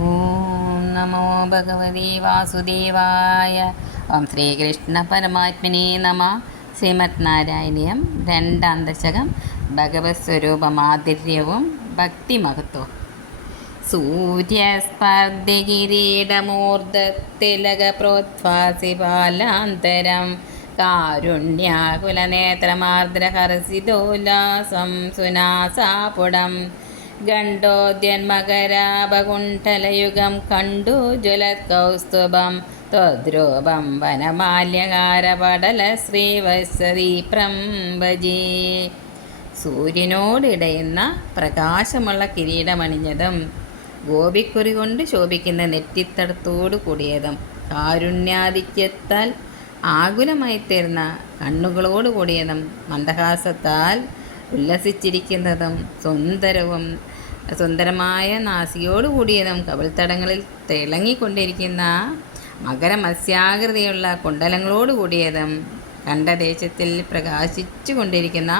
ഓം നമോ ഭഗവതി വാസുദേവായ ഓം ശ്രീകൃഷ്ണ പരമാത്മനെ നമ ശ്രീമത് നാരായണീയം രണ്ടാം ദശകം ഭഗവത് സ്വരൂപമാധുര്യവും ഭക്തിമഹത്വവും. സൂര്യസ്പർദ്ദകിരീടമൂർദ്ധത്തിലകപ്രോദ്ഭാസിപാലാന്തരം കാരുണ്യാകുലനേത്രമാർദ്രഹർഷിതോല്ലാസം സുനാസാപുടം. ഗണ്ഡോദ്യന്മകരാപകുണ്ഠലയുഗം കണ്ടു ജ്വലത്കൗസ്തുഭം ത്വദ്രൂപം വനമാല്യകാരപടല ശ്രീവത്സദീപ്രം ഭജേ സൂര്യനോടിടയുന്ന പ്രകാശമുള്ള കിരീടമണിഞ്ഞതും ഗോപിക്കുറി കൊണ്ട് ശോഭിക്കുന്ന നെറ്റിത്തടത്തോടു കൂടിയതും കാരുണ്യാധിക്യത്താൽ ആകുലമായി തീർന്ന കണ്ണുകളോട് കൂടിയതും മന്ദഹാസത്താൽ ഉല്ലസിച്ചിരിക്കുന്നതും സുന്ദരവും സുന്ദരമായ നാസിയോട് കൂടിയതും കവിൾത്തടങ്ങളിൽ തിളങ്ങിക്കൊണ്ടിരിക്കുന്ന മകരമത്സ്യാകൃതിയുള്ള കുണ്ടലങ്ങളോട് കൂടിയതും കണ്ട ദേശത്തിൽ പ്രകാശിച്ചു കൊണ്ടിരിക്കുന്ന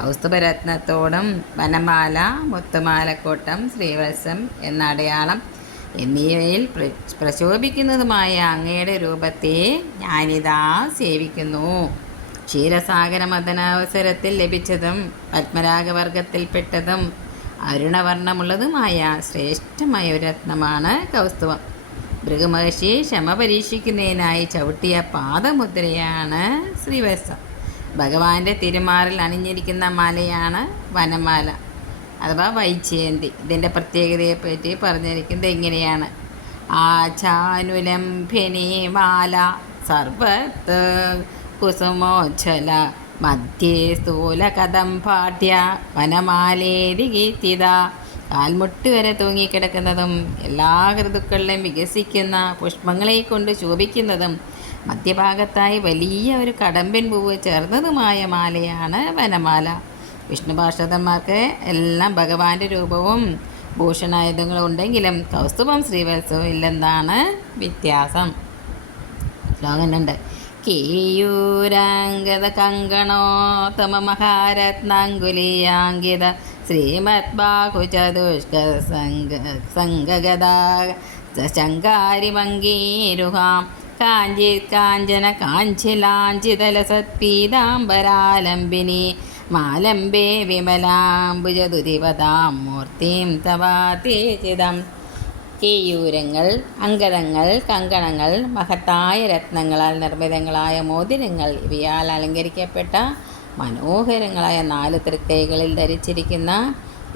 കൗസ്തുഭരത്നത്തോടും വനമാല മുത്തുമാലക്കോട്ടം ശ്രീവത്സം എന്ന അടയാളം എന്നിവയിൽ പ്ര- പ്രശോഭിക്കുന്നതുമായ അങ്ങയുടെ രൂപത്തെ ഞാനിതാ സേവിക്കുന്നു. ക്ഷീരസാഗര മതനാവസരത്തിൽ ലഭിച്ചതും പത്മരാഗവർഗത്തിൽപ്പെട്ടതും അരുണവർണമുള്ളതുമായ ശ്രേഷ്ഠമായ ഒരു രത്നമാണ് കൗസ്തുവം. ഭൃഗമഹർഷിയെ ക്ഷമ പരീക്ഷിക്കുന്നതിനായി ചവിട്ടിയ പാദമുദ്രയാണ് ശ്രീവത്സം. ഭഗവാന്റെ തിരുമാറിൽ അണിഞ്ഞിരിക്കുന്ന മാലയാണ് വനമാല അഥവാ വൈജയന്തി. ഇതിന്റെ പ്രത്യേകതയെപ്പറ്റി പറഞ്ഞിരിക്കുന്നത് ഇങ്ങനെയാണ്. ആചാനുലംഭിനി മാല സർവത്ത് കുസുമോജ്വല മധ്യേ സ്ഥൂലകഥം പാഠ്യ വനമാലേരി ഗീതിത കാൽമുട്ട് വരെ തൂങ്ങിക്കിടക്കുന്നതും എല്ലാ ഋതുക്കളിലും വികസിക്കുന്ന പുഷ്പങ്ങളെ കൊണ്ട് ശോഭിക്കുന്നതും മധ്യഭാഗത്തായി വലിയ ഒരു കടമ്പൻ പൂവ് ചേർന്നതുമായ മാലയാണ് വനമാല. വിഷ്ണു ഭാഷതന്മാർക്ക് എല്ലാം ഭഗവാന്റെ രൂപവും ഭൂഷണായുധങ്ങളും ഉണ്ടെങ്കിലും കൗസ്തുഭം ശ്രീവത്സവം ഇല്ലെന്നാണ് വ്യത്യാസം. ശ്ലോകം കേയൂരാംഗത കങ്കണോത്തമ മഹാരത്നാങ്കുലീയാങ്കിത ശ്രീമത് ബാഹുചതുഷ്ക സംഗ സംഗഗതാ ശങ്കാരിമങ്കീരുഹാം കാഞ്ചി കാഞ്ചന കാഞ്ചിലാഞ്ചിതലസത്പീതാംബരാലംബിനി. മാലംബേ വിമലാംബുജതുതിപതാം മൂർത്തിം തവാതേചിതം. കേയൂരങ്ങൾ അങ്കരങ്ങൾ കങ്കണങ്ങൾ മഹത്തായ രത്നങ്ങളാൽ നിർമ്മിതങ്ങളായ മോതിരങ്ങൾ ഇവയാൽ അലങ്കരിക്കപ്പെട്ട മനോഹരങ്ങളായ നാല് തൃക്കൈകളിൽ ധരിച്ചിരിക്കുന്ന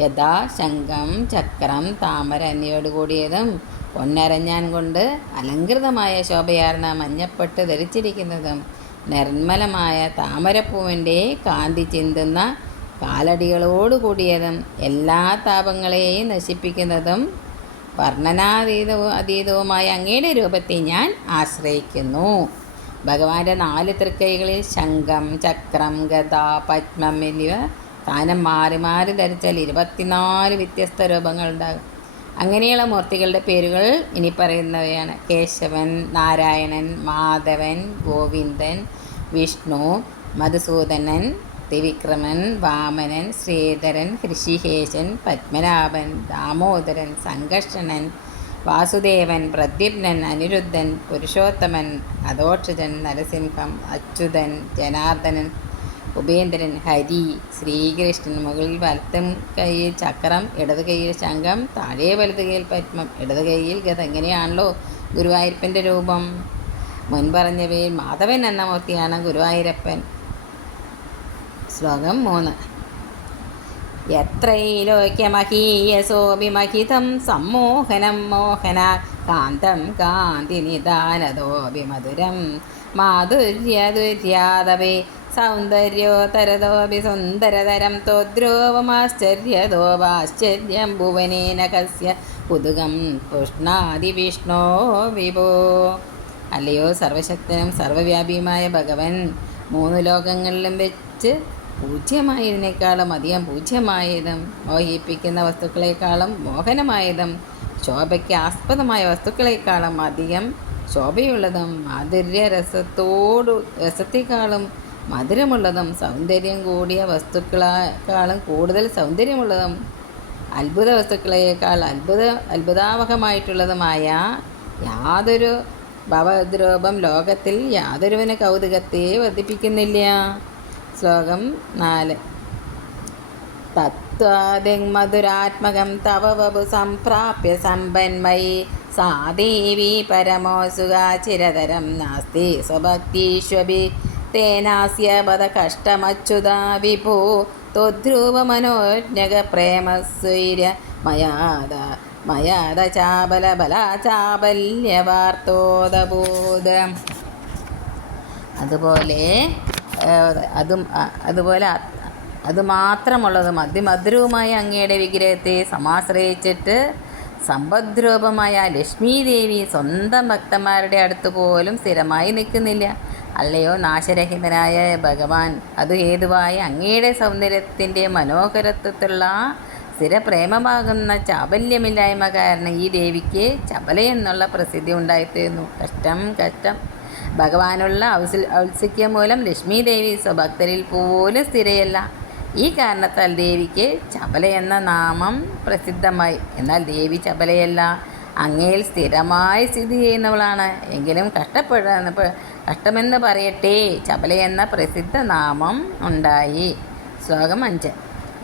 യഥാ ശംഖം ചക്രം താമര എന്നിവയോട് കൂടിയതും പൊന്നരഞ്ഞാൻ കൊണ്ട് അലങ്കൃതമായ ശോഭയാർന്ന മഞ്ഞപ്പെട്ട് ധരിച്ചിരിക്കുന്നതും നിർമ്മലമായ താമരപ്പൂവിന്റെ കാന്തി ചിന്തുന്ന കാലടികളോട് കൂടിയതും എല്ലാ താപങ്ങളെയും നശിപ്പിക്കുന്നതും വർണനാതീതവും അതീതവുമായ അങ്ങയുടെ രൂപത്തെ ഞാൻ ആശ്രയിക്കുന്നു. ഭഗവാന്റെ നാല് തൃക്കൈകളിൽ ശംഖം ചക്രം ഗത പത്മം എന്നിവ സ്ഥാനം മാറി മാറി ധരിച്ചാൽ ഇരുപത്തിനാല് വ്യത്യസ്ത രൂപങ്ങളുണ്ടാകും അങ്ങനെയുള്ള മൂർത്തികളുടെ പേരുകൾ ഇനി പറയുന്നവയാണ്. കേശവൻ നാരായണൻ മാധവൻ ഗോവിന്ദൻ വിഷ്ണു മധുസൂദനൻ ത്രിവിക്രമൻ വാമനൻ ശ്രീധരൻ ഋഷികേശൻ പത്മനാഭൻ ദാമോദരൻ സംഘർഷണൻ വാസുദേവൻ പ്രദ്യുപ്നൻ അനിരുദ്ധൻ പുരുഷോത്തമൻ അധോക്ഷജൻ നരസിംഹം അച്യുതൻ ജനാർദ്ദനൻ ഉപേന്ദ്രൻ ഹരി ശ്രീകൃഷ്ണൻ മുകളിൽ വലത്തും കൈയിൽ ചക്രം ഇടത് കൈയിൽ ശംഖം താഴെ വലത് കൈയിൽ പത്മം ഇടത് കൈയിൽ ഗത എങ്ങനെയാണല്ലോ ഗുരുവായൂരപ്പന്റെ രൂപം. മുൻപറഞ്ഞവയിൽ മാധവൻ എന്ന മൂർത്തിയാണ് ഗുരുവായൂരപ്പൻ. ശ്ലോകം മൂന്ന്. എത്രൈലോക്യമഹീയസോഭിമഹിതം സമ്മോഹനം മോഹന കാന്തം കാന്തിനിദാനതോപി മധുരം മാധുര്യദുര്യാദവേ സൗന്ദര്യോത്തരതോപി സുന്ദരതരം തോദ്രോവമാശ്ചര്യതോപാശ്ചര്യം ഭുവനേന കസ്യ കുതുകം പുഷ്ണാദി വിഷ്ണോ വിഭോ. അല്ലയോ സർവശക്തനും സർവവ്യാപിയുമായ ഭഗവൻ. മൂന്ന് ലോകങ്ങളിലും വെച്ച് പൂജ്യമായതിനേക്കാളും അധികം പൂജ്യമായതും മോഹിപ്പിക്കുന്ന വസ്തുക്കളെക്കാളും മോഹനമായതും ശോഭയ്ക്ക് ആസ്പദമായ വസ്തുക്കളെക്കാളും അധികം ശോഭയുള്ളതും മാധുര്യ രസത്തോടു രസത്തെക്കാളും മധുരമുള്ളതും സൗന്ദര്യം കൂടിയ വസ്തുക്കളെക്കാളും കൂടുതൽ സൗന്ദര്യമുള്ളതും അത്ഭുത വസ്തുക്കളെക്കാൾ അത്ഭുത അത്ഭുതാവഹമായിട്ടുള്ളതുമായ യാതൊരു ഭവദ്രൂപം ലോകത്തിൽ യാതൊരുവിന് കൗതുകത്തെ വർദ്ധിപ്പിക്കുന്നില്ല. ശ്ലോകം നാല്. തത്വാദിമധുരാത്മകം തവ വപു സംപ്രാപ്യ സമ്പന്മയി സാ ദേവി പരമോസുഖ ചിരതരം നാസ്തി സ്വഭക്തീഷ്വപി തേനാസ്യ പദ കഷ്ടമച്യുതാ വിഭോ ത്വധ്രുവമനോജ്ഞക പ്രേമസ്വൈര്യ മയാദ മയാദ ചാബല ബല ചാബല്യവാർത്തോദബോധം അതുപോലെ അതും അതുപോലെ അ- അത് മാത്രമുള്ളതും അതിമധുരവുമായ അങ്ങയുടെ വിഗ്രഹത്തെ സമാശ്രയിച്ചിട്ട് സമ്പദ്രൂപമായ ലക്ഷ്മി ദേവി സ്വന്തം ഭക്തന്മാരുടെ അടുത്ത് പോലും സ്ഥിരമായി നിൽക്കുന്നില്ല. അല്ലയോ നാശരഹിതനായ ഭഗവാൻ അത് ഹേതുവായ അങ്ങയുടെ സൗന്ദര്യത്തിന്റെ മനോഹരത്വത്തിലുള്ള സ്ഥിരപ്രേമമാകുന്ന ചാബല്യമില്ലായ്മ കാരണം ഈ ദേവിക്ക് ചപല എന്നുള്ള പ്രസിദ്ധി ഉണ്ടായിത്തീർന്നു. കഷ്ടം കഷ്ടം. ഭഗവാനുള്ള ഔത്സ ഔത്സുക്യം മൂലം ലക്ഷ്മി ദേവി സ്വഭക്തരിൽ പോലും സ്ഥിരയല്ല. ഈ കാരണത്താൽ ദേവിക്ക് ചപല എന്ന നാമം പ്രസിദ്ധമായി. എന്നാൽ ദേവി ചപലയല്ല. അങ്ങയിൽ സ്ഥിരമായി സ്ഥിതി ചെയ്യുന്നവളാണ്. എങ്കിലും കഷ്ടപ്പെടുന്ന കഷ്ടമെന്ന് പറയട്ടെ ചപല എന്ന പ്രസിദ്ധ നാമം ഉണ്ടായി. ശ്ലോകം അഞ്ച്.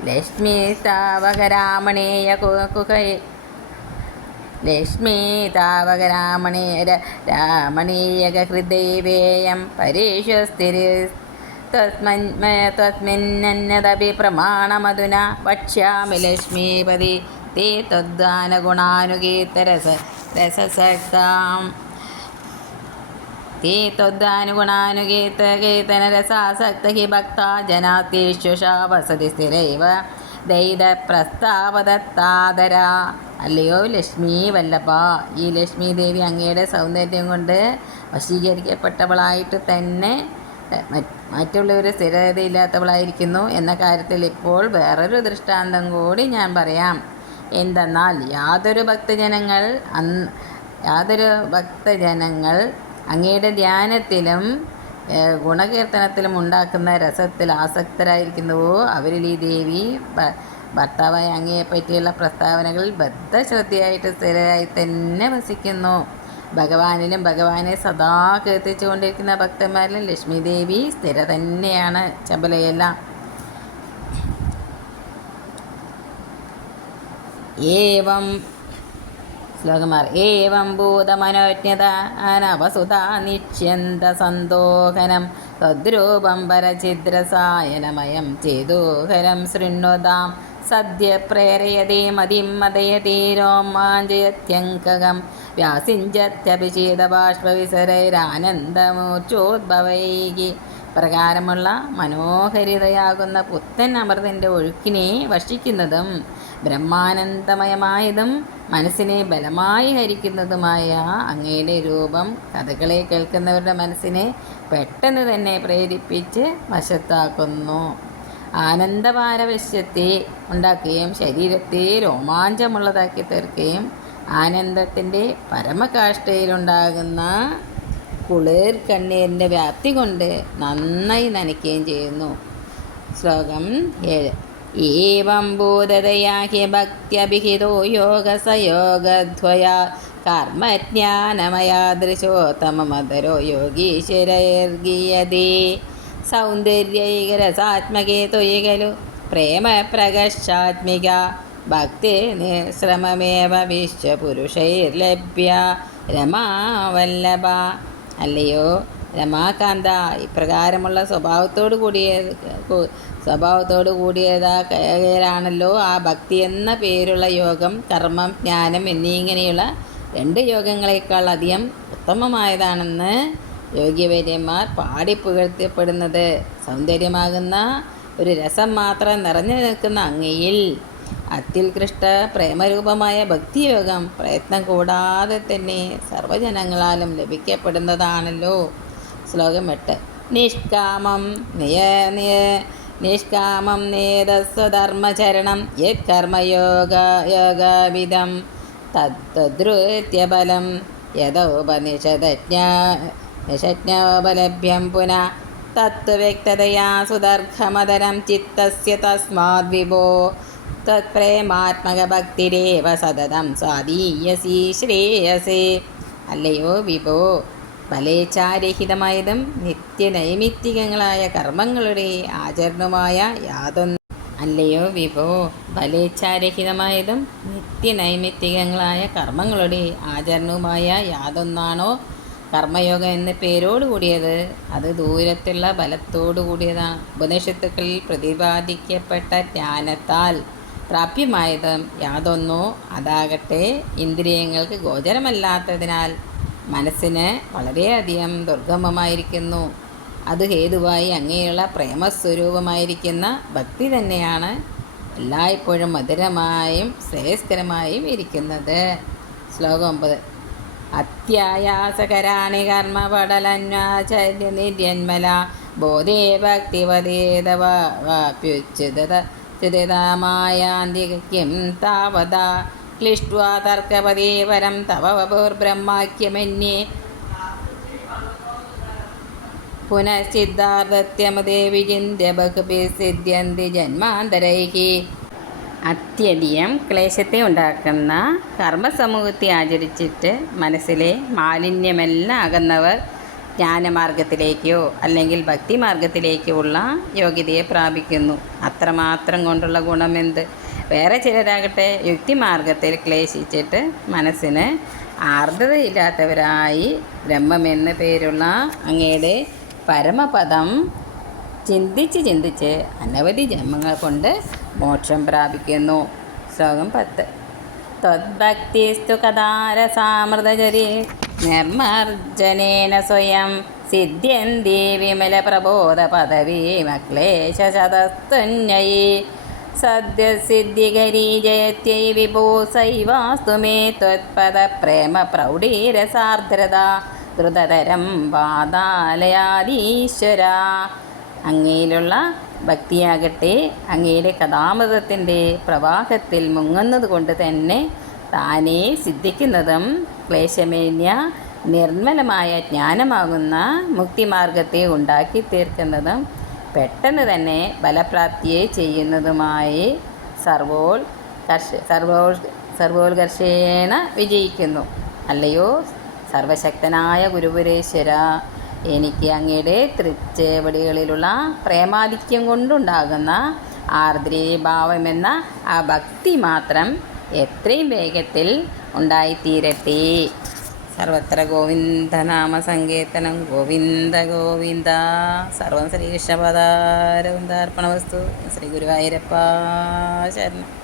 ലക്ഷ്മി താവകരാമണേയ കുഹയെ ലക്ഷ്മീ താവകരാമണീര രാമണീയകഹൃദൈവേയം പരീക്ഷസ്ഥിരി തസ്മിന്നന്നതപി പ്രമാണമധുന വക്ഷ്യാമി ലക്ഷ്മീപതി. തേ ത്വദ്ഗാനഗുണാനുഗീതരസ രസസക്താം തേ ത്വദ്ഗാനുഗുണാനുഗീതകീർത്തനരസാസക്ത ഹി ഭക്താ ജനാത്തീശ്വഷാ വസതി സ്ഥിരൈവ ദൈതപ്രസ്താവദത്താദരാ. അല്ലയോ ലക്ഷ്മി വല്ലഭ ഈ ലക്ഷ്മി ദേവി അങ്ങയുടെ സൗന്ദര്യം കൊണ്ട് വശീകരിക്കപ്പെട്ടവളായിട്ട് തന്നെ മറ്റുള്ളവർ സ്ഥിരതയില്ലാത്തവളായിരിക്കുന്നു എന്ന കാര്യത്തിൽ ഇപ്പോൾ വേറൊരു ദൃഷ്ടാന്തം കൂടി ഞാൻ പറയാം. എന്തെന്നാൽ യാതൊരു ഭക്തജനങ്ങൾ അന്ന് യാതൊരു ഭക്തജനങ്ങൾ അങ്ങയുടെ ധ്യാനത്തിലും ഗുണകീർത്തനത്തിലും ഉണ്ടാക്കുന്ന രസത്തിൽ ആസക്തരായിരിക്കുന്നുവോ? അവരിൽ ഈ ദേവി ഭർത്താവായ അങ്ങയെ പറ്റിയുള്ള പ്രസ്താവനകളിൽ ബദ്ധശ്രദ്ധയായിട്ട് സ്ഥിരമായി തന്നെ വസിക്കുന്നു. ഭഗവാനിലും ഭഗവാനെ സദാ കീർത്തിച്ചുകൊണ്ടിരിക്കുന്ന ഭക്തന്മാരിലും ലക്ഷ്മി ദേവി സ്ഥിര തന്നെയാണ് ചപലയല്ല ഏവം ശ്ലോകമാർ ഏവം ഭൂതമനോജ്ഞത അനവസുത നിഷ്യന്ത സന്തോഹനം തദ്രൂപം പരചിദ്രസായനമയം ചേതോഹരം ശൃണ്വതാം സദ്യ പ്രേരയതേ മതിം മതയതേ രോമാഞ്ചയത്യങ്കകം. വ്യാസിഞ്ചത്യഭിഷേദബാഷ്പവിസരൈരാനന്ദമൂർച്ചോദ്ഭവൈകി പ്രകാരമുള്ള മനോഹരിതയാകുന്ന പുത്തൻ അമൃതന്റെ ഒഴുക്കിനെ വഷിക്കുന്നതും ബ്രഹ്മാനന്ദമയമായതും മനസ്സിനെ ബലമായി ഹരിക്കുന്നതുമായ അങ്ങയുടെ രൂപം കഥകളെ കേൾക്കുന്നവരുടെ മനസ്സിനെ പെട്ടെന്ന് തന്നെ പ്രേരിപ്പിച്ച് വശത്താക്കുന്നു. ആനന്ദപാരവശ്യത്തെ ഉണ്ടാക്കുകയും ശരീരത്തെ രോമാഞ്ചമുള്ളതാക്കി തീർക്കുകയും ആനന്ദത്തിന്റെ പരമകാഷ്ഠയിലുണ്ടാകുന്ന കുളിർ കണ്ണീരിന്റെ വ്യാപ്തി കൊണ്ട് നന്നായി നനയ്ക്കുകയും ചെയ്യുന്നു. ശ്ലോകം ഏഴ്. ഏവം ഭൂതതയാ ഹി സയോഗധ്വയ കർമ്മജ്ഞാനമയാദൃശോത്തമ കർമ്മജ്ഞാനമയാദൃശോത്തമമതരോ യോഗീശ്വരൈർഗീയതേ. സൗന്ദര്യൈകരസാത്മകേ പ്രേമ പ്രേമപ്രകർഷാത്മിക ഭക്തി നിശ്രമമേവ വിശ്വപുരുഷൈർലഭ്യ രമാവല്ലഭ. അല്ലയോ? രമാകാന്ത ഇപ്രകാരമുള്ള സ്വഭാവത്തോടു കൂടിയ സ്വഭാവത്തോട് കൂടിയതാ കയറാണല്ലോ ആ ഭക്തി എന്ന പേരുള്ള യോഗം കർമ്മം ജ്ഞാനം എന്നിങ്ങനെയുള്ള രണ്ട് യോഗങ്ങളെക്കാൾ അധികം ഉത്തമമായതാണെന്ന് യോഗ്യവര്യന്മാർ പാടി പുകഴ്ത്തപ്പെടുന്നത്. സൗന്ദര്യമാകുന്ന ഒരു രസം മാത്രം നിറഞ്ഞു നിൽക്കുന്ന അങ്ങയിൽ അത്യുത്കൃഷ്ട പ്രേമരൂപമായ ഭക്തിയോഗം പ്രയത്നം കൂടാതെ തന്നെ സർവജനങ്ങളാലും ലഭിക്കപ്പെടുന്നതാണല്ലോ. ശ്ലോകം എട്ട്. നിഷ്കാമം നിയ നിയ നിഷ്കാമം നേതസ്വധർമ്മചരണം യത് കർമ്മയോഗ യോഗവിധം. തദ്രുത്യബലം യഥോപനിഷദജ്ഞ നിഷജ്ഞോപലഭ്യം പുനഃ തത്വ്യക്തതയാ സുദർഘമതരം ചിത്തസ്യ തസ്മാദ് വിഭോ. തത്പ്രേമാത്മകഭക്തിരേവ സതതം സ്വാധീയസി ശ്രേയസേ. അല്ലയോ വിഭോ ഫലേച്ഛാരഹിതമായതും നിത്യനൈമിത്തികങ്ങളായ കർമ്മങ്ങളുടെ ആചരണമായ യാതൊന്നും അല്ലയോ വിഭോ ഫലേച്ഛാരഹിതമായതും നിത്യനൈമിത്തികങ്ങളായ കർമ്മങ്ങളുടെ ആചരണവുമായ യാതൊന്നാണോ കർമ്മയോഗം എന്ന പേരോട് കൂടിയത് അത് ദൂരത്തുള്ള ബലത്തോടു കൂടിയതാണ്. ഉപനിഷത്തുക്കളിൽ പ്രതിപാദിക്കപ്പെട്ട ജ്ഞാനത്താൽ പ്രാപ്യമായതും യാതൊന്നോ അതാകട്ടെ ഇന്ദ്രിയങ്ങൾക്ക് ഗോചരമല്ലാത്തതിനാൽ മനസ്സിന് വളരെയധികം ദുർഗമമായിരിക്കുന്നു. അത് ഹേതുവായി അങ്ങനെയുള്ള പ്രേമസ്വരൂപമായിരിക്കുന്ന ഭക്തി തന്നെയാണ് എല്ലായ്പ്പോഴും മധുരമായും ശ്രേയസ്കരമായും ഇരിക്കുന്നത്. ശ്ലോകം ഒമ്പത്. അത്യായാസകരാണി കർമ്മപടലന്വാചര്യ നിര്യന്മല. ബോധേ ഭക്തിപദേതവാപ്യുച്ചിതമായാന്തികം താവത. ക്ലിഷ്ട്വാ തർക്കപദേ വരം തവ വപുർബ്രഹ്മാക്യമന്യേ പുനശ്ചിദ്ധാർത്ഥ്യമതേ വിചിന്യ ബഹുഭി സിദ്ധ്യന്തി ജന്മാന്തരൈः അത്യധികം ക്ലേശത്തെ ഉണ്ടാക്കുന്ന കർമ്മസമൂഹത്തെ ആചരിച്ചിട്ട് മനസ്സിലെ മാലിന്യമെല്ലാം അകന്നവർ ജ്ഞാനമാർഗത്തിലേക്കോ അല്ലെങ്കിൽ ഭക്തിമാർഗത്തിലേക്കോ ഉള്ള യോഗ്യതയെ പ്രാപിക്കുന്നു. അത്രമാത്രം കൊണ്ടുള്ള ഗുണമെന്ത് വേറെ ചിലരാകട്ടെ യുക്തിമാർഗത്തിൽ ക്ലേശിച്ചിട്ട് മനസ്സിന് ആർദ്രതയില്ലാത്തവരായി ബ്രഹ്മമെന്ന പേരുള്ള അങ്ങയുടെ പരമപദം ചിന്തിച്ച് ചിന്തിച്ച് അനവധി ജന്മങ്ങൾ കൊണ്ട് മോക്ഷം പ്രാപിക്കുന്നു. ശ്ലോകം പത്ത്. ത്വദ്ഭക്തിസ്തു കഥാരസാമൃതചരി നിർമ്മർജനേന സ്വയം സിദ്ധ്യന്തി വിമലപ്രബോധ പദവീമക്ലേശതസ്തുന്യയി സദ്യസിദ്ധികരീ ജയത്യൈ വിഭൂ സൈവാസ്തു മേ ത്വത്പദ പ്രേമ പ്രൗഢീരസാർദ്രത ദ്രുതതരം പാതാലയാദീശ്വര അങ്ങയിലുള്ള ഭക്തിയാകട്ടെ. അങ്ങയുടെ കഥാമൃതത്തിന്റെ പ്രവാഹത്തിൽ മുങ്ങുന്നത് കൊണ്ട് തന്നെ താനേ സിദ്ധിക്കുന്നതും ക്ലേശമേന്യ നിർമ്മലമായ ജ്ഞാനമാകുന്ന മുക്തിമാർഗത്തെ ഉണ്ടാക്കി തീർക്കുന്നതും പെട്ടെന്ന് തന്നെ ഫലപ്രാപ്തിയെ ചെയ്യുന്നതുമായി സർവോൾ കർഷ സർവോൾ സർവോത്കർഷേണ വിജയിക്കുന്നു. അല്ലയോ? സർവശക്തനായ ഗുരുപുരേശ്വര എനിക്ക് അങ്ങയുടെ തൃച്ചേവടികളിലുള്ള പ്രേമാധിക്യം കൊണ്ടുണ്ടാകുന്ന ആർദ്രീഭാവമെന്ന ആ ഭക്തി മാത്രം എത്രയും വേഗത്തിൽ ഉണ്ടായിത്തീരട്ടെ. സർവത്ര ഗോവിന്ദനാമ സങ്കീർത്തനം ഗോവിന്ദ ഗോവിന്ദ സർവം ശ്രീകൃഷ്ണപദാരവിന്ദാർപ്പണവസ്തു ശ്രീ ഗുരുവായൂരപ്പ ശരണം.